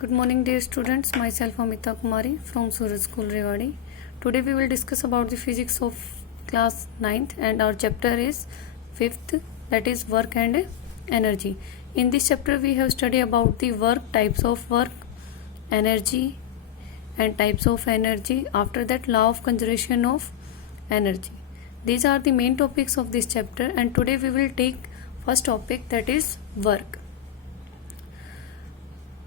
Good morning, dear students. Myself Amita Kumari from Suraj School Rewari. Today we will discuss about the physics of class 9th and our chapter is 5th, that is work and energy. In this chapter we have studied about the work, types of work, energy and types of energy. After that, law of conservation of energy. These are the main topics of this chapter, and today we will take first topic, that is work.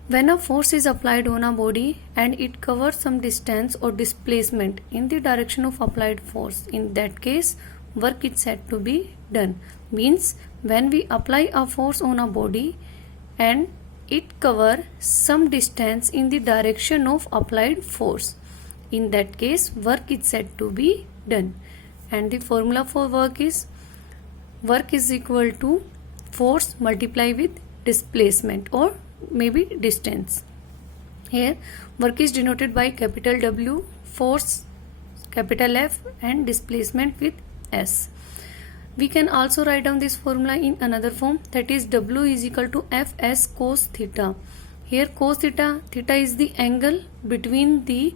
When a force is applied on a body and it covers some distance or displacement in the direction of applied force, in that case work is said to be done. Means when we apply a force on a body and it covers some distance in the direction of applied force, in that case work is said to be done. And the formula for work is equal to force multiplied with displacement or maybe distance. Here work is denoted by capital W, force capital F and displacement with S. We can also write down this formula in another form, that is W is equal to Fs cos theta. Here cos theta is the angle between the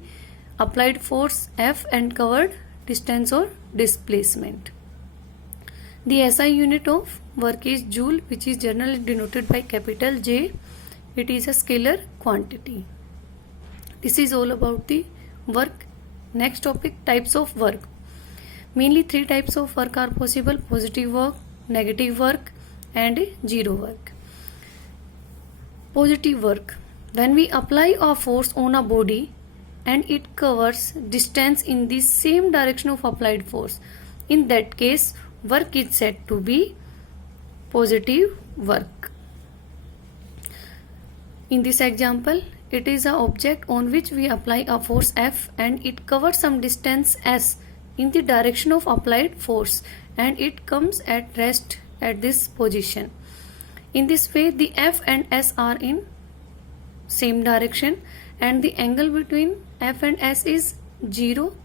applied force F and covered distance or displacement. The SI unit of work is joule, which is generally denoted by capital J. It is a scalar quantity. This is all about the work. Next topic, types of work. Mainly three types of work are possible: positive work, negative work and zero work. Positive work. When we apply a force on a body and it covers distance in the same direction of applied force, in that case work is said to be positive work. In this example, it is an object on which we apply a force F and it covers some distance S in the direction of applied force and it comes at rest at this position. In this way, the F and S are in same direction and the angle between F and S is 0.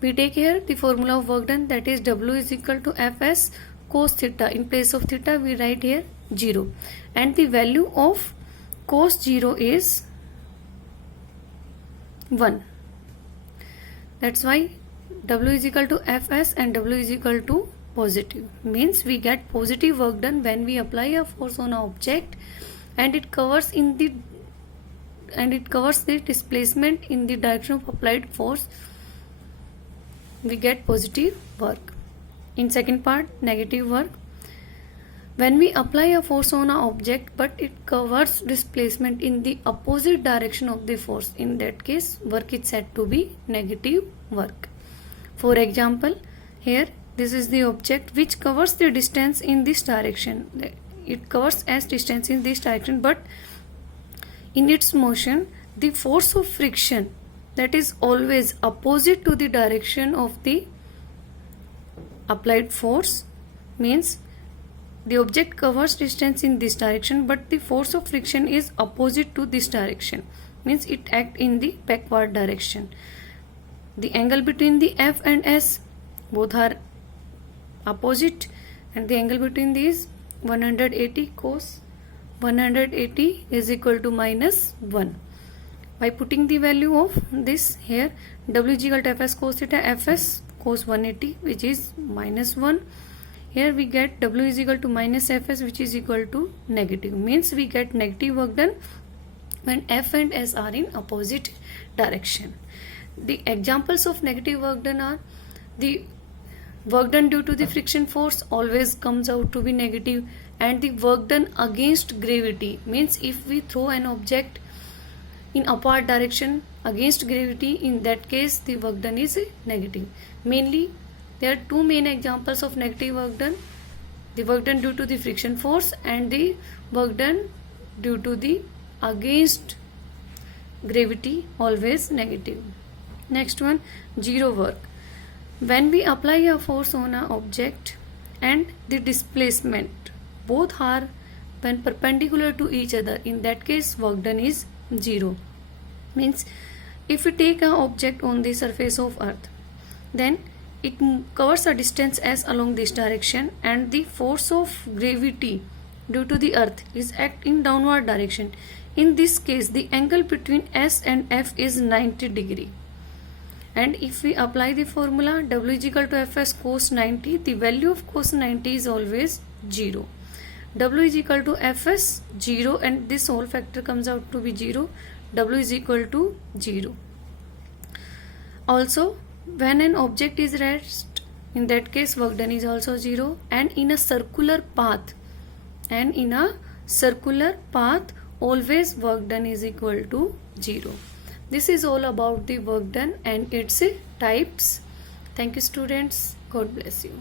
We take here the formula of work done, that is W is equal to Fs cos theta. In place of theta we write here 0 and the value of cos 0 is 1. That's why W is equal to Fs and W is equal to positive. Means we get positive work done when we apply a force on an object and it covers the displacement in the direction of applied force. We get positive work. In second part, negative work. When we apply a force on an object but it covers displacement in the opposite direction of the force, in that case work is said to be negative work. For example, here this is the object which covers the distance in this direction. It covers S distance in this direction, but in its motion the force of friction, that is always opposite to the direction of the applied force. Means the object covers distance in this direction but the force of friction is opposite to this direction. Means it acts in the backward direction. The angle between the F and S both are opposite and the angle between these 180 cos 180 is equal to minus 1. By putting the value of this here, W is equal to Fs cos theta, Fs cos 180 which is minus 1. Here we get W is equal to minus Fs which is equal to negative. Means we get negative work done when F and S are in opposite direction. The examples of negative work done are the work done due to the friction force always comes out to be negative, and the work done against gravity. Means if we throw an object in upward direction against gravity, in that case the work done is negative. Mainly there are two main examples of negative work done: the work done due to the friction force and the work done due to the against gravity, always negative. Next one, zero work. When we apply a force on an object and the displacement both are when perpendicular to each other, in that case work done is 0. Means if we take an object on the surface of earth, then it covers a distance S along this direction and the force of gravity due to the earth is act in downward direction. In this case, the angle between S and F is 90 degree. And if we apply the formula W is equal to Fs cos 90, the value of cos 90 is always 0. W is equal to Fs 0 and this whole factor comes out to be 0. W is equal to 0. Also, when an object is rest, in that case work done is also 0. And in a circular path, always work done is equal to 0. This is all about the work done and its types. Thank you students. God bless you.